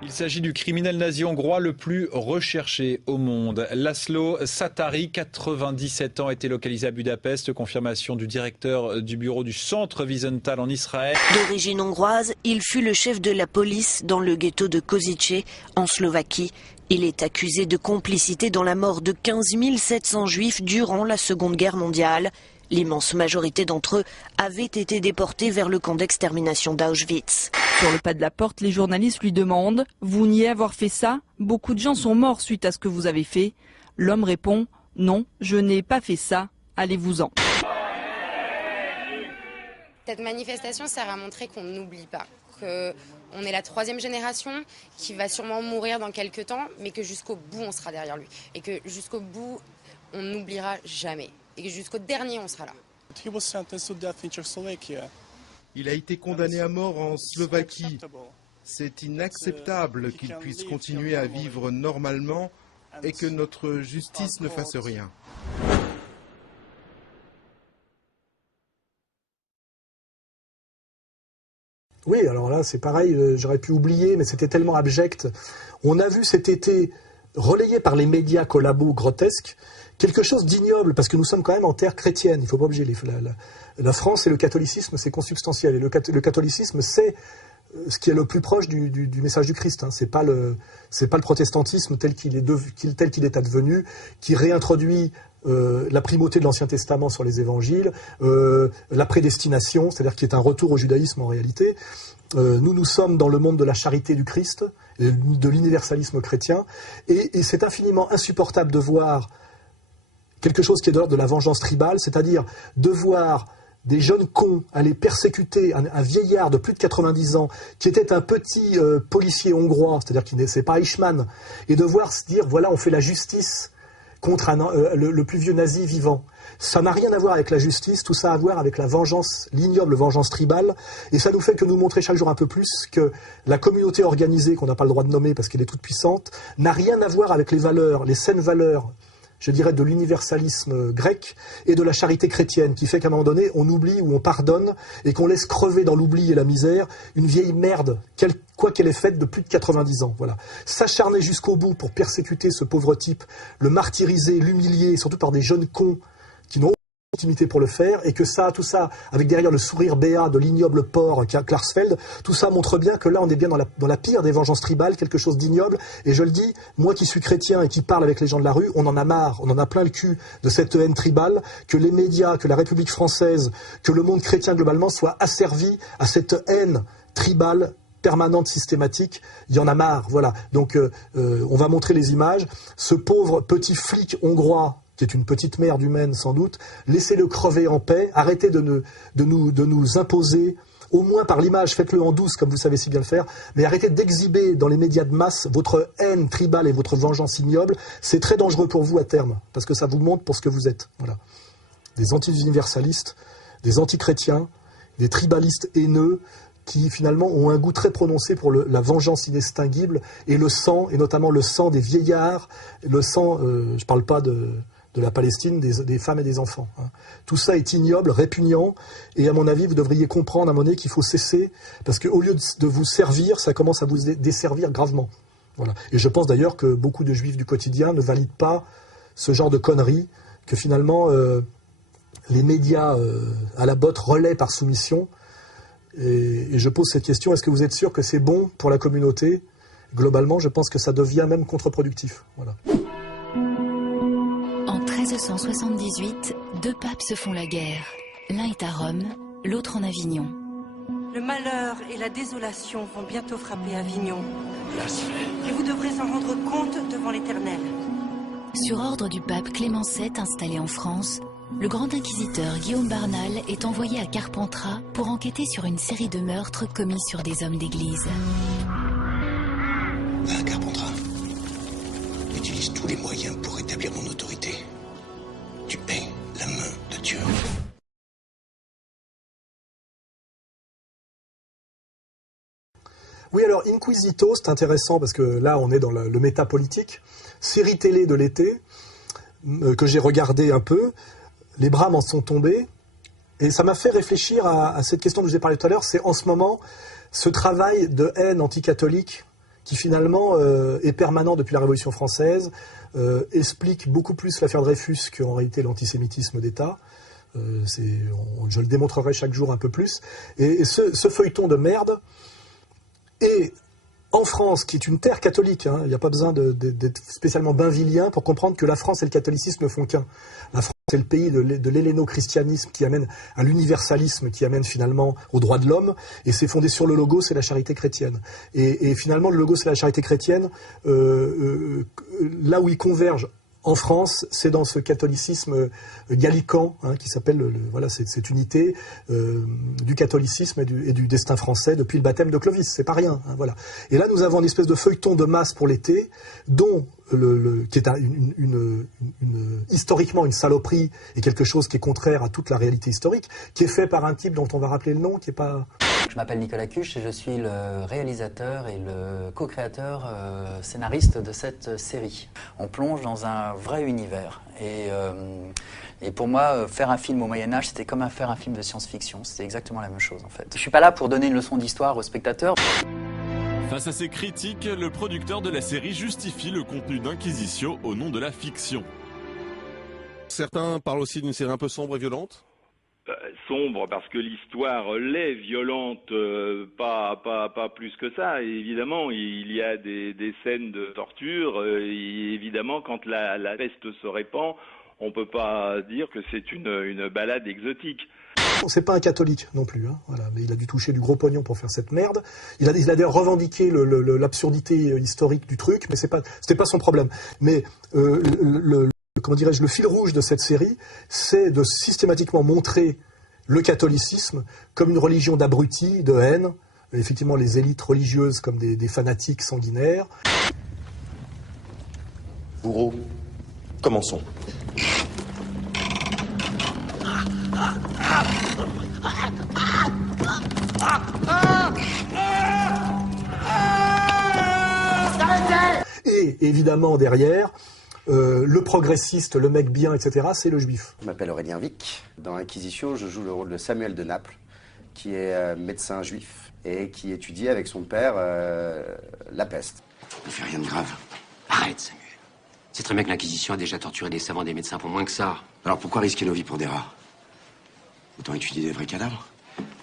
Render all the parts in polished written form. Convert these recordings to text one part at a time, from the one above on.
Il s'agit du criminel nazi hongrois le plus recherché au monde. Laszlo Satari, 97 ans, a été localisé à Budapest. Confirmation du directeur du bureau du centre Wiesenthal en Israël. D'origine hongroise, il fut le chef de la police dans le ghetto de Košice, en Slovaquie. Il est accusé de complicité dans la mort de 15 700 juifs durant la Seconde Guerre mondiale. L'immense majorité d'entre eux avaient été déportés vers le camp d'extermination d'Auschwitz. Sur le pas de la porte, les journalistes lui demandent « Vous niez avoir fait ça ? Beaucoup de gens sont morts suite à ce que vous avez fait. » L'homme répond « Non, je n'ai pas fait ça, allez-vous-en. » Cette manifestation sert à montrer qu'on n'oublie pas, qu'on est la 3e génération qui va sûrement mourir dans quelques temps, mais que jusqu'au bout on sera derrière lui. Et que jusqu'au bout on n'oubliera jamais. Et que jusqu'au dernier on sera là. Il a été condamné à mort en Slovaquie. C'est inacceptable qu'il puisse continuer à vivre normalement et que notre justice ne fasse rien. Oui, alors là c'est pareil, j'aurais pu oublier, mais c'était tellement abject. On a vu cet été, relayé par les médias collabos grotesques, quelque chose d'ignoble, parce que nous sommes quand même en terre chrétienne, il ne faut pas obliger. La France et le catholicisme, c'est consubstantiel. Et le catholicisme, c'est ce qui est le plus proche du message du Christ. Hein. C'est pas le protestantisme tel qu'il est advenu, qui réintroduit la primauté de l'Ancien Testament sur les évangiles, la prédestination, c'est-à-dire qui est un retour au judaïsme en réalité. Nous sommes dans le monde de la charité du Christ, de l'universalisme chrétien, et c'est infiniment insupportable de voir quelque chose qui est de l'ordre de la vengeance tribale, c'est-à-dire de voir des jeunes cons aller persécuter un vieillard de plus de 90 ans, qui était un petit policier hongrois, c'est-à-dire qui n'est pas Eichmann, et de voir se dire, voilà, on fait la justice contre le plus vieux nazi vivant. Ça n'a rien à voir avec la justice, tout ça a à voir avec la vengeance, l'ignoble vengeance tribale, et ça nous fait que nous montrer chaque jour un peu plus que la communauté organisée, qu'on n'a pas le droit de nommer parce qu'elle est toute puissante, n'a rien à voir avec les valeurs, les saines valeurs, je dirais, de l'universalisme grec et de la charité chrétienne, qui fait qu'à un moment donné, on oublie ou on pardonne et qu'on laisse crever dans l'oubli et la misère une vieille merde, quoi qu'elle ait faite de plus de 90 ans. Voilà. S'acharner jusqu'au bout pour persécuter ce pauvre type, le martyriser, l'humilier, surtout par des jeunes cons qui n'ont aucune intimité pour le faire, et que tout ça, avec derrière le sourire béat de l'ignoble porc Klarsfeld, tout ça montre bien que là, on est bien dans la pire des vengeances tribales, quelque chose d'ignoble. Et je le dis, moi qui suis chrétien et qui parle avec les gens de la rue, on en a marre, on en a plein le cul de cette haine tribale, que les médias, que la République française, que le monde chrétien globalement soit asservi à cette haine tribale permanente, systématique. Il y en a marre, voilà. Donc, on va montrer les images. Ce pauvre petit flic hongrois, qui est une petite merde humaine sans doute, laissez-le crever en paix, arrêtez de nous imposer, au moins par l'image, faites-le en douce comme vous savez si bien le faire, mais arrêtez d'exhiber dans les médias de masse votre haine tribale et votre vengeance ignoble. C'est très dangereux pour vous à terme, parce que ça vous montre pour ce que vous êtes. Voilà. Des anti-universalistes, des anti-chrétiens, des tribalistes haineux, qui finalement ont un goût très prononcé pour la vengeance inextinguible, et le sang, et notamment le sang des vieillards, le sang, je ne parle pas de la Palestine, des femmes et des enfants. Hein. Tout ça est ignoble, répugnant, et à mon avis, vous devriez comprendre à un moment donné qu'il faut cesser, parce qu'au lieu de vous servir, ça commence à vous desservir gravement. Voilà. Et je pense d'ailleurs que beaucoup de juifs du quotidien ne valident pas ce genre de conneries, que finalement les médias à la botte relaient par soumission. Et je pose cette question, est-ce que vous êtes sûr que c'est bon pour la communauté ? Globalement, je pense que ça devient même contre-productif. Voilà. En 1378, deux papes se font la guerre. L'un est à Rome, l'autre en Avignon. Le malheur et la désolation vont bientôt frapper Avignon. Et vous devrez en rendre compte devant l'Éternel. Sur ordre du pape Clément VII installé en France, le grand inquisiteur Guillaume Barnal est envoyé à Carpentras pour enquêter sur une série de meurtres commis sur des hommes d'église. Carpentras utilise tous les moyens pour rétablir mon autorité. Tu es la main de Dieu. Oui, alors Inquisito, c'est intéressant parce que là, on est dans le métapolitique. Série télé de l'été, que j'ai regardé un peu. Les bras m'en sont tombés. Et ça m'a fait réfléchir à cette question dont je vous ai parlé tout à l'heure. C'est en ce moment ce travail de haine anticatholique qui finalement est permanent depuis la Révolution française, explique beaucoup plus l'affaire Dreyfus qu'en réalité l'antisémitisme d'État. Je le démontrerai chaque jour un peu plus. Et ce feuilleton de merde est, en France, qui est une terre catholique, hein, il n'y a pas besoin d'être spécialement bainvillien pour comprendre que la France et le catholicisme ne font qu'un. La France est le pays de l'helléno-christianisme qui amène à l'universalisme, qui amène finalement aux droits de l'homme, et c'est fondé sur le logos, c'est la charité chrétienne. Et finalement, le logos, c'est la charité chrétienne, là où ils convergent en France, c'est dans ce catholicisme gallican, hein, qui s'appelle voilà, cette unité du catholicisme et du destin français depuis le baptême de Clovis. C'est pas rien, hein, voilà. Et là, nous avons une espèce de feuilleton de masse pour l'été, dont qui est historiquement une saloperie et quelque chose qui est contraire à toute la réalité historique, qui est fait par un type dont on va rappeler le nom, qui est pas. Je m'appelle Nicolas Cuche et je suis le réalisateur et le co-créateur scénariste de cette série. On plonge dans un vrai univers et pour moi, faire un film au Moyen-Âge, c'était comme faire un film de science-fiction. C'était exactement la même chose en fait. Je suis pas là pour donner une leçon d'histoire aux spectateurs. Face à ces critiques, le producteur de la série justifie le contenu d'Inquisition au nom de la fiction. Certains parlent aussi d'une série un peu sombre et violente. Sombre parce que l'histoire l'est, violente pas plus que ça. Et évidemment, il y a des scènes de torture. Et évidemment, quand la peste se répand, on peut pas dire que c'est une balade exotique. C'est pas un catholique non plus, hein, voilà, mais il a dû toucher du gros pognon pour faire cette merde. Il a d'ailleurs revendiqué l'absurdité historique du truc, mais c'était pas son problème. Mais comment dirais-je, le fil rouge de cette série, c'est de systématiquement montrer le catholicisme comme une religion d'abrutis, de haine, effectivement les élites religieuses comme des fanatiques sanguinaires. Bourreau, commençons. Et évidemment derrière, le progressiste, le mec bien, etc., c'est le juif. Je m'appelle Aurélien Vic. Dans Inquisition, je joue le rôle de Samuel de Naples, qui est médecin juif et qui étudie avec son père la peste. Ne fais rien de grave. Arrête, Samuel. C'est très bien que l'Inquisition a déjà torturé des savants et des médecins pour moins que ça. Alors pourquoi risquer nos vies pour des rats? Autant étudier des vrais cadavres.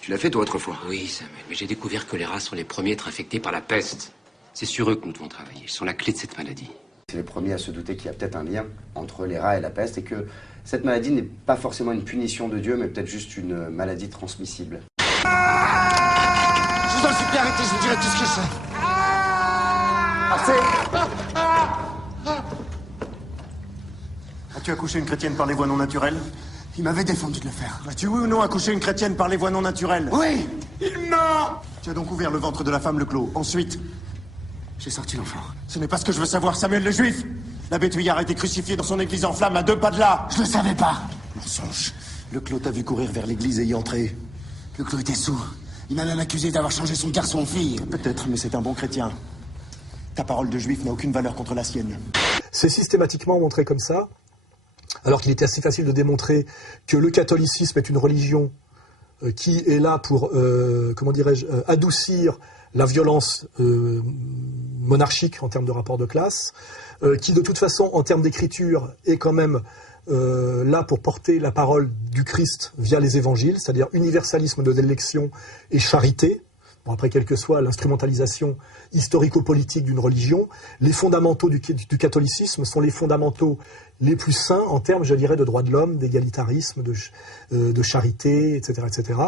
Tu l'as fait toi autrefois? Oui, Samuel, mais j'ai découvert que les rats sont les premiers à être infectés par la peste. C'est sur eux que nous devons travailler. Ils sont la clé de cette maladie. C'est les premiers à se douter qu'il y a peut-être un lien entre les rats et la peste et que cette maladie n'est pas forcément une punition de Dieu, mais peut-être juste une maladie transmissible. Je vous en supplie, arrêtez, je vous dirai tout ce que c'est. Assez. As-tu accouché une chrétienne par les voies non naturelles? Il m'avait défendu de le faire. As-tu oui ou non accouché une chrétienne par les voies non naturelles? Oui. Il ment. Tu as donc ouvert le ventre de la femme le clos. Ensuite, j'ai sorti l'enfant. Ce n'est pas ce que je veux savoir, Samuel le Juif. L'abbé Thuillard a été crucifié dans son église en flammes à 2 pas de là. Je le savais pas. Mensonge. Le clos t'a vu courir vers l'église et y entrer. Le clos était sourd. Il m'a même accusé d'avoir changé son garçon en fille. Peut-être, mais c'est un bon chrétien. Ta parole de juif n'a aucune valeur contre la sienne. C'est systématiquement montré comme ça, alors qu'il était assez facile de démontrer que le catholicisme est une religion qui est là pour, comment dirais-je, adoucir la violence monarchique en termes de rapport de classe, qui de toute façon, en termes d'écriture, est quand même là pour porter la parole du Christ via les évangiles, c'est-à-dire universalisme de l'élection et charité. Bon, après, quelle que soit l'instrumentalisation historico-politique d'une religion, les fondamentaux du catholicisme sont les fondamentaux les plus sains en termes, je dirais, de droits de l'homme, d'égalitarisme, de charité, etc., etc.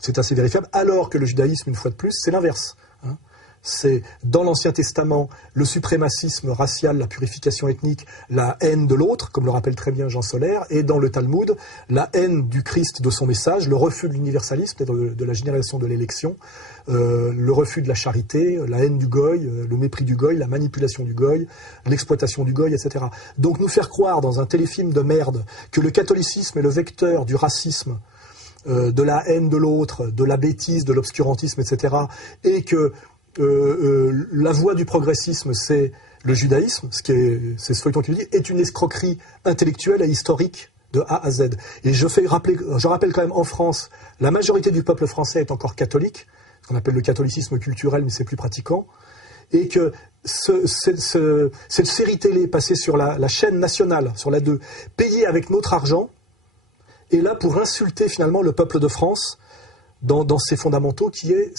C'est assez vérifiable, alors que le judaïsme, une fois de plus, c'est l'inverse. Hein. C'est, dans l'Ancien Testament, le suprémacisme racial, la purification ethnique, la haine de l'autre, comme le rappelle très bien Jean Solaire, et dans le Talmud, la haine du Christ, de son message, le refus de l'universalisme, de la généralisation de l'élection, le refus de la charité, la haine du goy, le mépris du goy, la manipulation du goy, l'exploitation du goy, etc. Donc nous faire croire dans un téléfilm de merde que le catholicisme est le vecteur du racisme, de la haine de l'autre, de la bêtise, de l'obscurantisme, etc., et que la voie du progressisme, c'est le judaïsme, c'est ce feuilleton qui le dit, est une escroquerie intellectuelle et historique de A à Z. Et je rappelle quand même, en France, la majorité du peuple français est encore catholique, ce qu'on appelle le catholicisme culturel, mais c'est plus pratiquant. et que cette série télé passée sur la chaîne nationale, sur la 2, payée avec notre argent, est là pour insulter finalement le peuple de France dans ses fondamentaux, qui est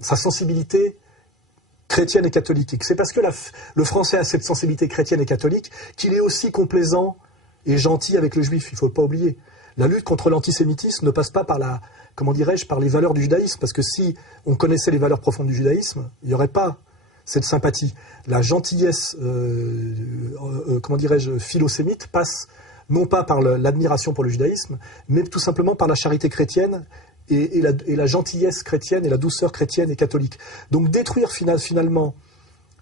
sa sensibilité chrétienne et catholique. C'est parce que le Français a cette sensibilité chrétienne et catholique qu'il est aussi complaisant et gentil avec le juif. Il ne faut pas oublier. La lutte contre l'antisémitisme ne passe pas par par les valeurs du judaïsme, parce que si on connaissait les valeurs profondes du judaïsme, il n'y aurait pas cette sympathie. La gentillesse, philosémite passe non pas par l'admiration pour le judaïsme, mais tout simplement par la charité chrétienne et la gentillesse chrétienne et la douceur chrétienne et catholique. Donc détruire finalement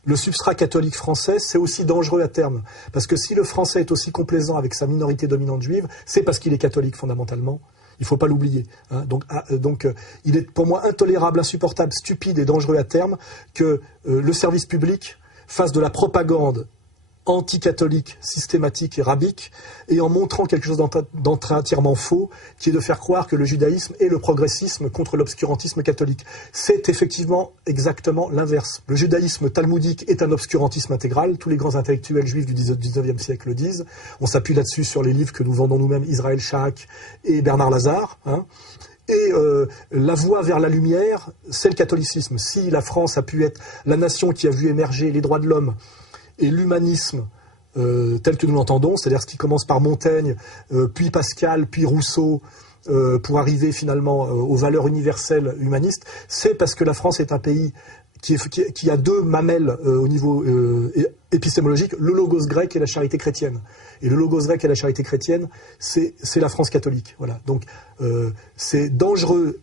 le substrat catholique français, c'est aussi dangereux à terme. Parce que si le français est aussi complaisant avec sa minorité dominante juive, c'est parce qu'il est catholique fondamentalement. Il ne faut pas l'oublier. Hein. Donc, il est pour moi intolérable, insupportable, stupide et dangereux à terme que le service public fasse de la propagande anti-catholique, systématique et rabique, et en montrant quelque chose d'entièrement faux, qui est de faire croire que le judaïsme est le progressisme contre l'obscurantisme catholique. C'est effectivement exactement l'inverse. Le judaïsme talmudique est un obscurantisme intégral, tous les grands intellectuels juifs du 19e siècle le disent, on s'appuie là-dessus sur les livres que nous vendons nous-mêmes, Israël Shaak et Bernard Lazare, hein. Et la voie vers la lumière, c'est le catholicisme. Si la France a pu être la nation qui a vu émerger les droits de l'homme, et l'humanisme tel que nous l'entendons, c'est-à-dire ce qui commence par Montaigne, puis Pascal, puis Rousseau, pour arriver finalement aux valeurs universelles humanistes, c'est parce que la France est un pays qui a deux mamelles au niveau épistémologique, le logos grec et la charité chrétienne. Et le logos grec et la charité chrétienne, c'est la France catholique. Voilà. Donc c'est dangereux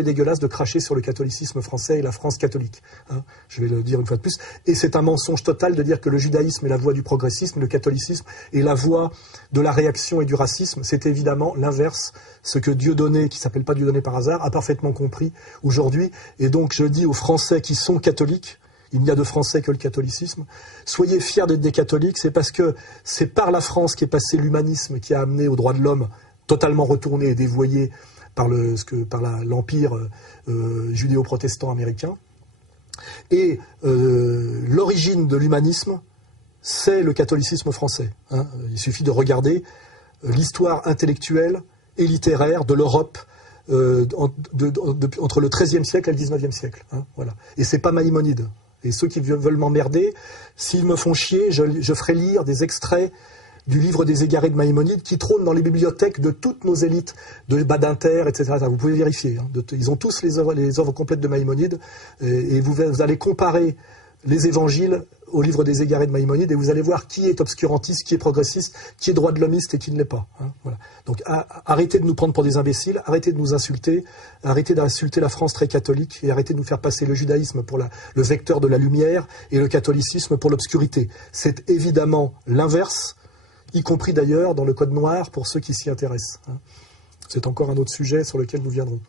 et dégueulasse de cracher sur le catholicisme français et la France catholique. Hein, je vais le dire une fois de plus. Et c'est un mensonge total de dire que le judaïsme est la voie du progressisme, le catholicisme est la voie de la réaction et du racisme. C'est évidemment l'inverse. Ce que Dieudonné, qui ne s'appelle pas Dieudonné par hasard, a parfaitement compris aujourd'hui. Et donc je dis aux Français qui sont catholiques, il n'y a de Français que le catholicisme, soyez fiers d'être des catholiques, c'est parce que c'est par la France qu'est passé l'humanisme qui a amené aux droits de l'homme totalement retourné et dévoyé par l'empire judéo-protestant américain. Et l'origine de l'humanisme, c'est le catholicisme français. Hein. Il suffit de regarder l'histoire intellectuelle et littéraire de l'Europe entre le XIIIe siècle et le XIXe siècle. Hein, voilà. Et c'est pas Maïmonide. Et ceux qui veulent m'emmerder, s'ils me font chier, je ferai lire des extraits du livre des égarés de Maïmonide qui trône dans les bibliothèques de toutes nos élites, de Badinter, etc. Vous pouvez vérifier. Hein. Ils ont tous les œuvres complètes de Maïmonide et vous allez comparer les évangiles au livre des égarés de Maïmonide et vous allez voir qui est obscurantiste, qui est progressiste, qui est droit de l'hommiste et qui ne l'est pas. Hein. Voilà. Donc arrêtez de nous prendre pour des imbéciles, arrêtez de nous insulter, arrêtez d'insulter la France très catholique et arrêtez de nous faire passer le judaïsme pour le vecteur de la lumière et le catholicisme pour l'obscurité. C'est évidemment l'inverse, y compris d'ailleurs dans le Code noir pour ceux qui s'y intéressent. C'est encore un autre sujet sur lequel nous viendrons.